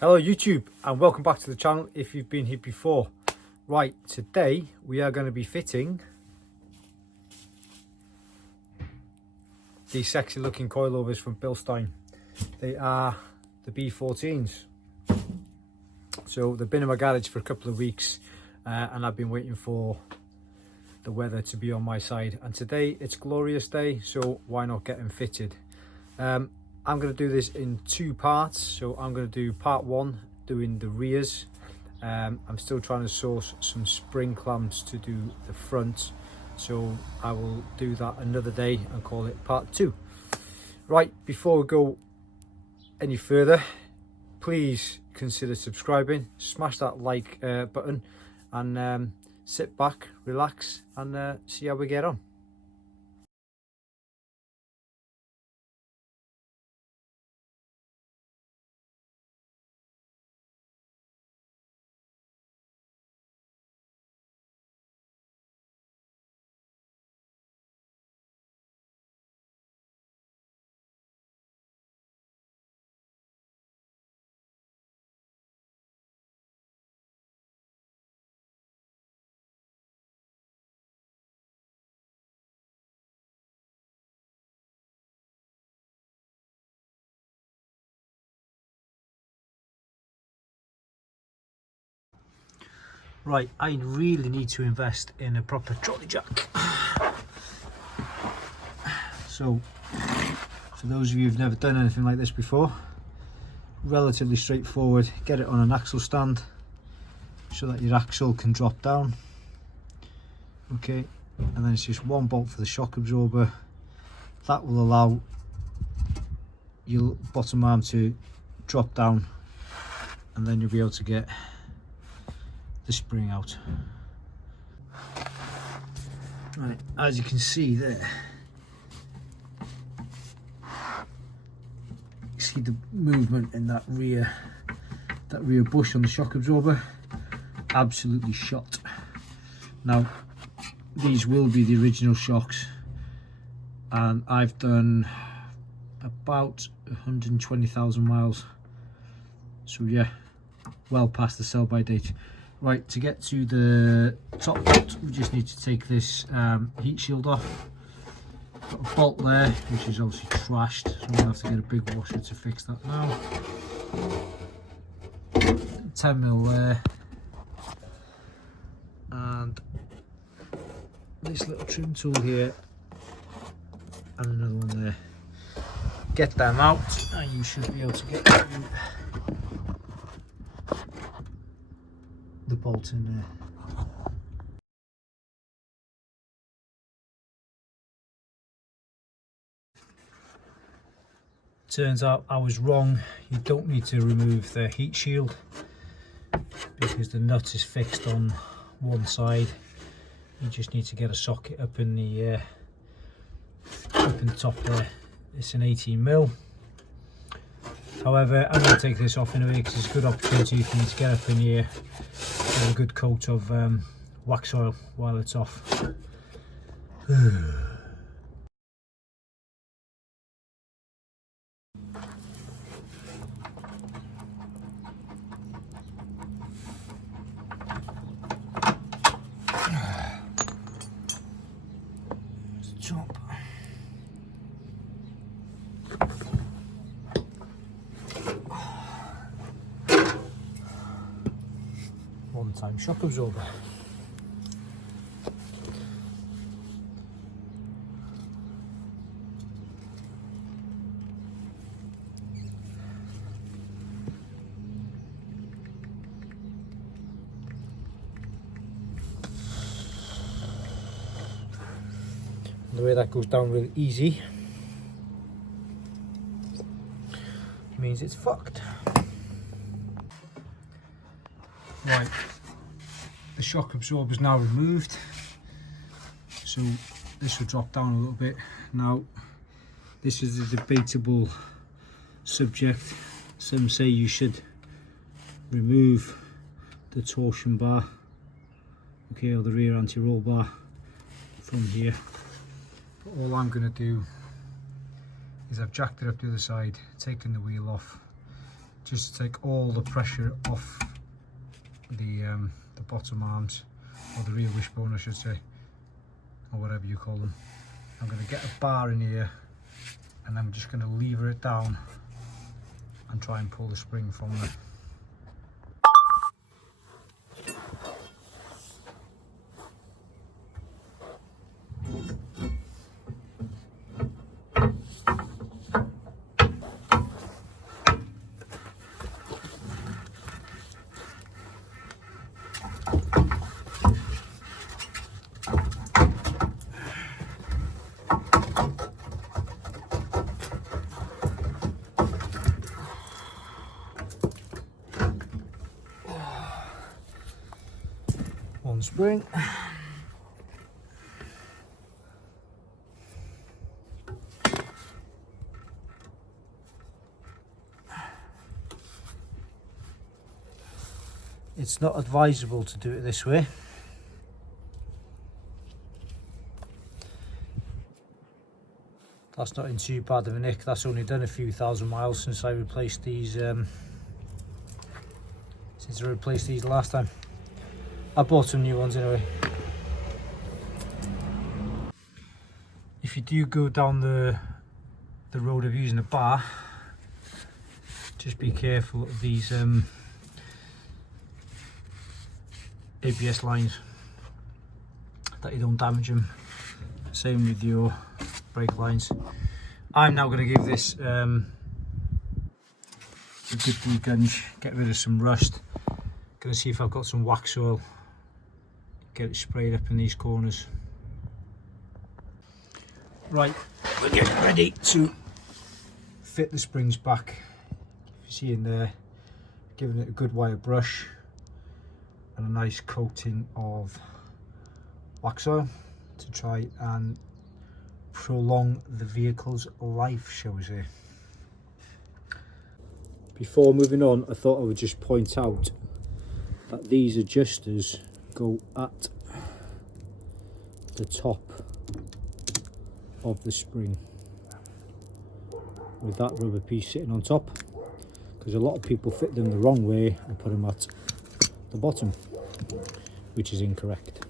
Hello YouTube and welcome back to the channel if you've been here before. Right, today we are going to be fitting these sexy looking coilovers from Bilstein. They are the B14s. So they've been in my garage for a couple of weeks and I've been waiting for the weather to be on my side, and today it's glorious day, so why not get them fitted. I'm going to do this in two parts. So I'm going to do part one, doing the rears. I'm still trying to source some spring clamps to do the front, so I will do that another day and call it part two. Right, before we go any further, please consider subscribing, smash that like button, and sit back, relax, and see how we get on. Right, I really need to invest in a proper trolley jack. So, for those of you who've never done anything like this before, relatively straightforward. Get it on an axle stand so that your axle can drop down. Okay, and then it's just one bolt for the shock absorber. That will allow your bottom arm to drop down, and then you'll be able to get the spring out. Right, as you can see there, you see the movement in that rear bush on the shock absorber. Absolutely shot. Now these will be the original shocks, and I've done about 120,000 miles, so yeah, well past the sell by date. Right, to get to the top bolt, we just need to take this heat shield off. Got a bolt there which is obviously trashed, so I'm gonna have to get a big washer to fix that now. 10mm there, and this little trim tool here, and another one there. Get them out and you should be able to get the bolt in there. Turns out I was wrong. You don't need to remove the heat shield because the nut is fixed on one side. You just need to get a socket up in the top there. It's an 18mm. However, I'm going to take this off anyway because it's a good opportunity for me to get up in here, get a good coat of wax oil while it's off. Jump. One-time shock absorber. The way that goes down really easy means it's fucked. Right, the shock absorber is now removed, so this will drop down a little bit. Now this is a debatable subject. Some say you should remove the torsion bar, okay, or the rear anti-roll bar from here. But all I'm going to do is I've jacked it up the other side, taken the wheel off, just to take all the pressure off the bottom arms, or the rear wishbone I should say, or whatever you call them. I'm going to get a bar in here and I'm just going to lever it down and try and pull the spring from there. One spring. It's not advisable to do it this way. That's not in too bad of a nick. That's only done a few thousand miles since I replaced these last time. I bought some new ones anyway. If you do go down the road of using a bar, just be careful of these ABS lines, that you don't damage them. Same with your brake lines. I'm now going to give this a good degunge, get rid of some rust. Going to see if I've got some wax oil, get it sprayed up in these corners. Right, we're getting ready to fit the springs back. If you see in there, giving it a good wire brush and a nice coating of wax oil to try and prolong the vehicle's life, shall we say. Before moving on, I thought I would just point out that these adjusters go at the top of the spring with that rubber piece sitting on top, because a lot of people fit them the wrong way and put them at the bottom, which is incorrect.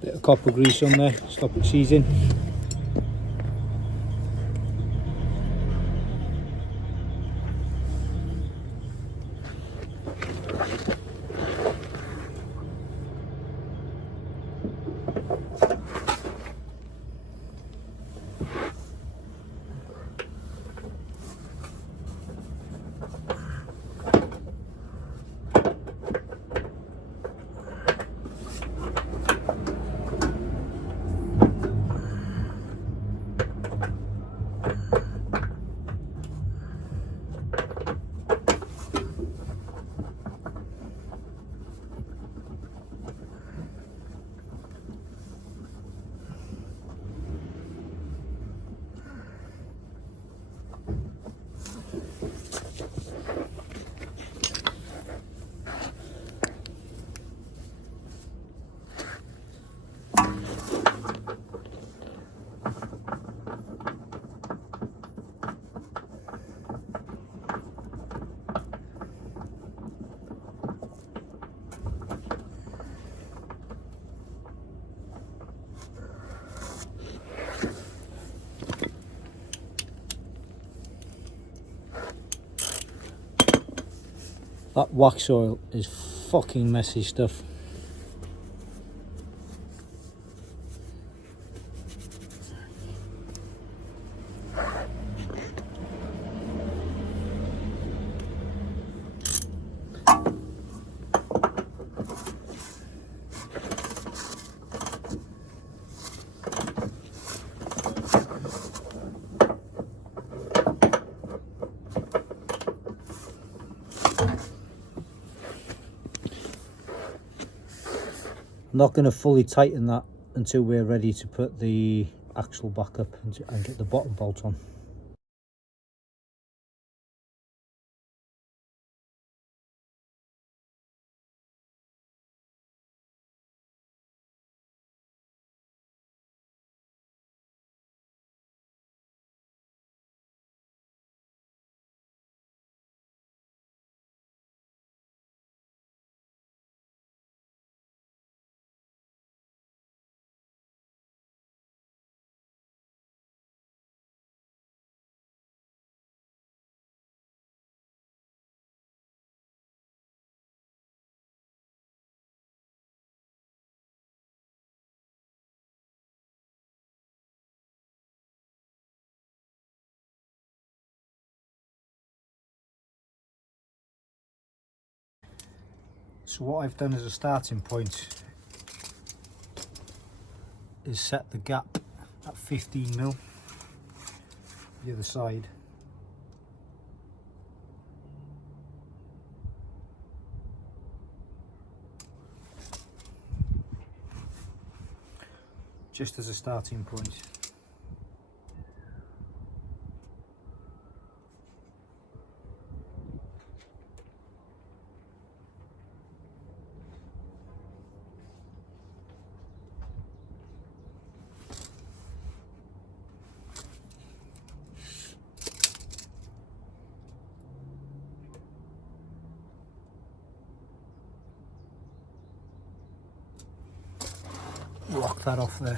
Bit of copper grease on there, stop it seizing. That wax oil is fucking messy stuff. I'm not going to fully tighten that until we're ready to put the axle back up and get the bottom bolt on. So what I've done as a starting point is set the gap at 15mm the other side. Just as a starting point. Lock that off there.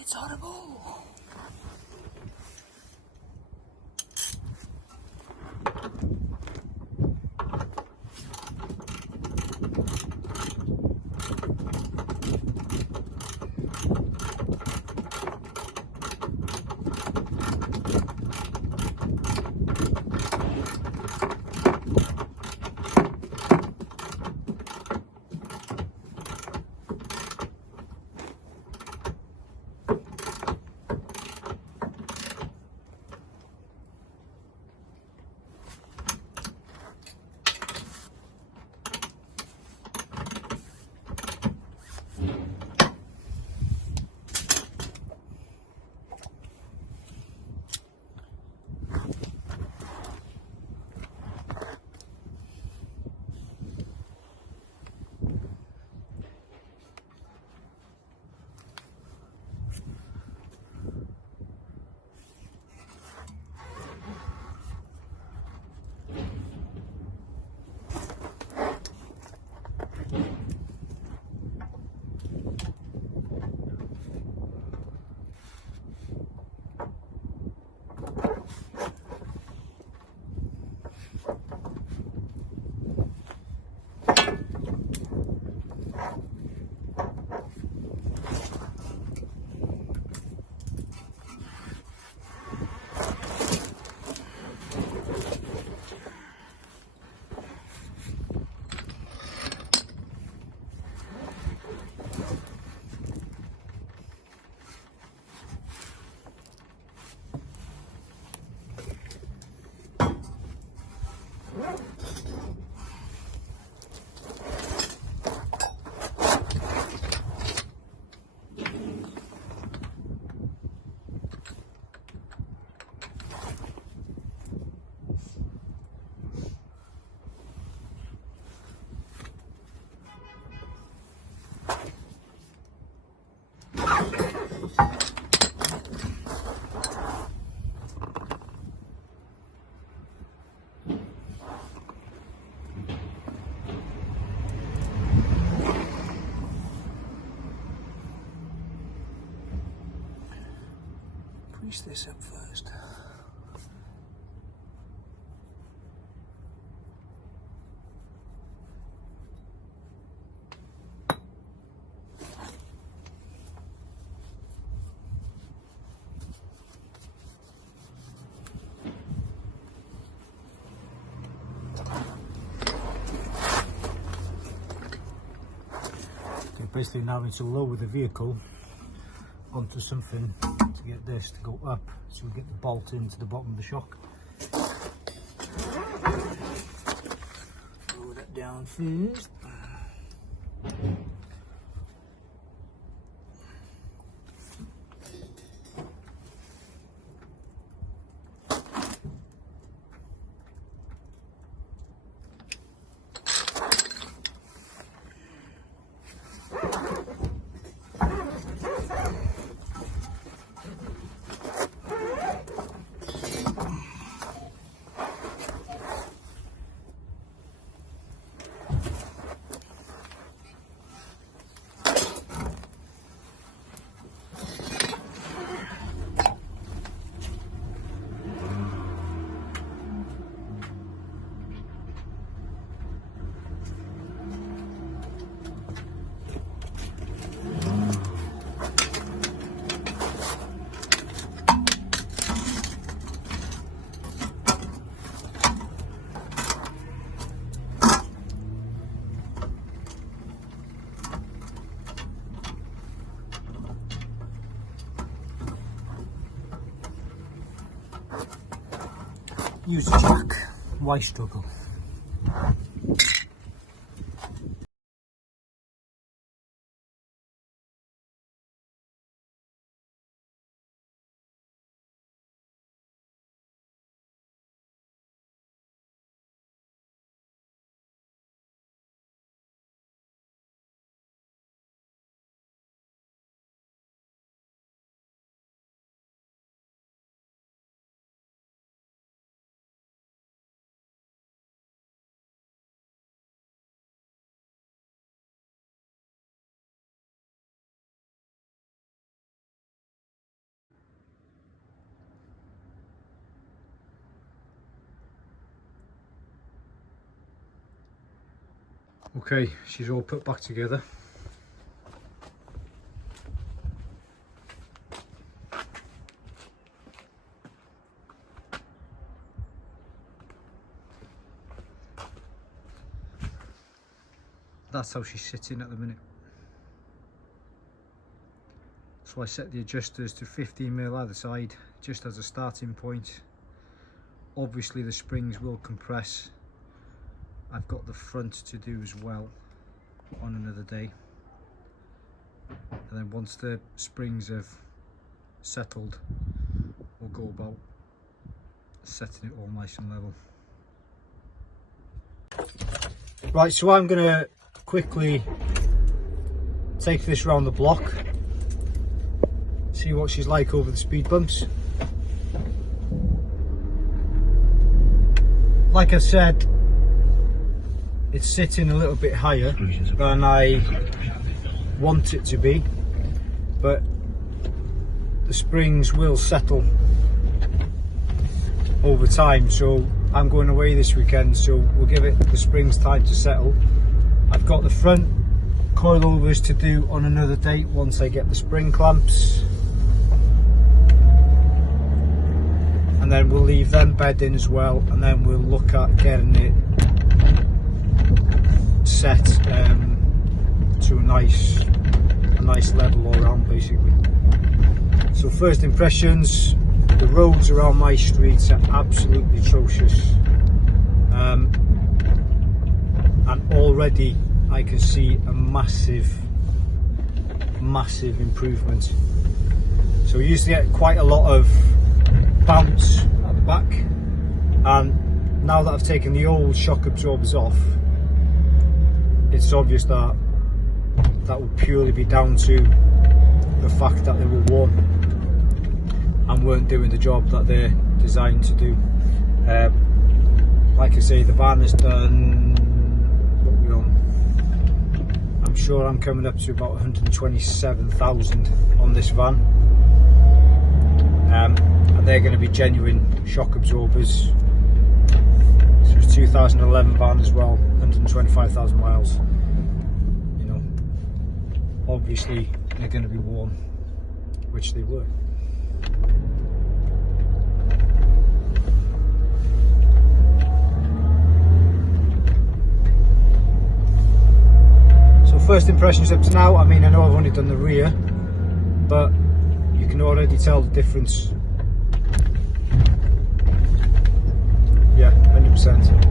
It's horrible. Grease this up first. Basically now need to lower the vehicle onto something to get this to go up, so we get the bolt into the bottom of the shock. Lower that down first. Use a jack. Why struggle? Okay, she's all put back together. That's how she's sitting at the minute. So I set the adjusters to 15mm either side, just as a starting point. Obviously the springs will compress. I've got the front to do as well on another day. And then once the springs have settled, we'll go about setting it all nice and level. Right, so I'm going to quickly take this round the block, see what she's like over the speed bumps. Like I said, it's sitting a little bit higher than I want it to be, but the springs will settle over time. So I'm going away this weekend, so we'll give it the springs time to settle. I've got the front coilovers to do on another date once I get the spring clamps, and then we'll leave them bedding as well, and then we'll look at getting it set to a nice level all around basically. So first impressions, the roads around my streets are absolutely atrocious. already I can see a massive improvement. So we used to get quite a lot of bounce at the back, and now that I've taken the old shock absorbers off, it's obvious that that would purely be down to the fact that they were worn and weren't doing the job that they're designed to do. Like I say, the van has done, what are we on? I'm sure I'm coming up to about 127,000 on this van. And they're going to be genuine shock absorbers. So it's a 2011 van as well, 125,000 miles. You know, obviously they're going to be worn, which they were. So first impressions up to now, I mean, I know I've only done the rear, but you can already tell the difference. Yeah, 100%.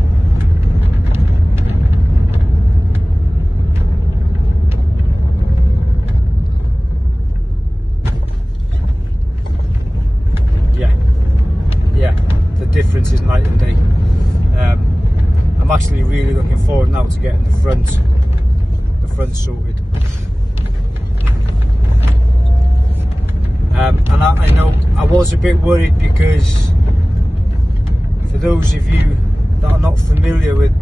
Yeah, the difference is night and day. I'm actually really looking forward now to getting the front sorted. And I know I was a bit worried, because for those of you that are not familiar with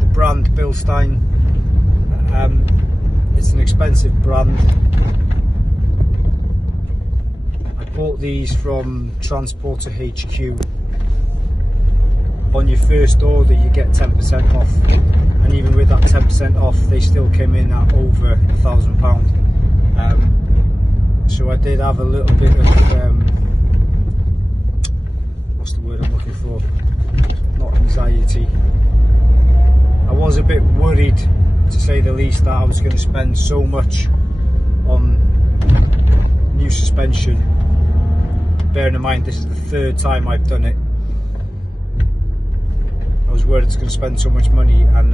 the brand Bilstein, it's an expensive brand. I bought these from Transporter HQ. On your first order you get 10% off, and even with that 10% off they still came in at over £1,000. So I did have a little bit of what's the word I'm looking for, not anxiety, I was a bit worried, to say the least, that I was going to spend so much on new suspension, bearing in mind this is the third time I've done it. I was worried it's going to spend so much money and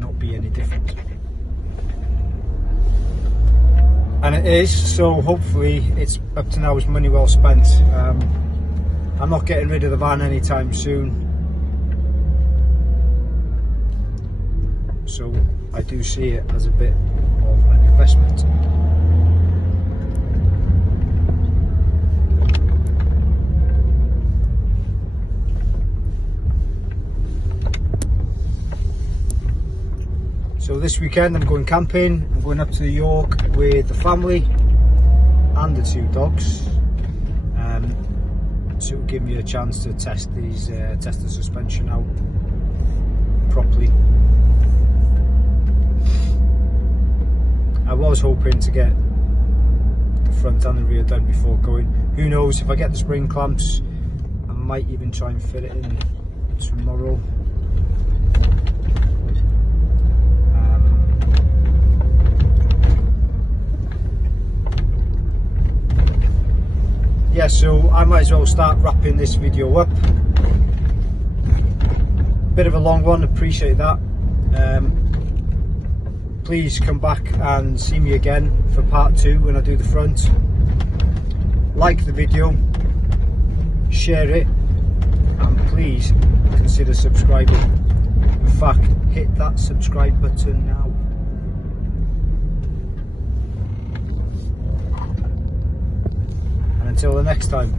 not be any different. And it is, so hopefully it's up to now is money well spent. I'm not getting rid of the van anytime soon, so I do see it as a bit of an investment. So this weekend I'm going camping. I'm going up to York with the family and the two dogs. So it'll give me a chance to test the suspension out properly. I was hoping to get the front and the rear done before going. Who knows, if I get the spring clamps, I might even try and fit it in tomorrow. Yeah, so I might as well start wrapping this video up. Bit of a long one, appreciate that. Please come back and see me again for part 2 when I do the front. Like the video, share it, and please consider subscribing. In fact, hit that subscribe button now. Until the next time.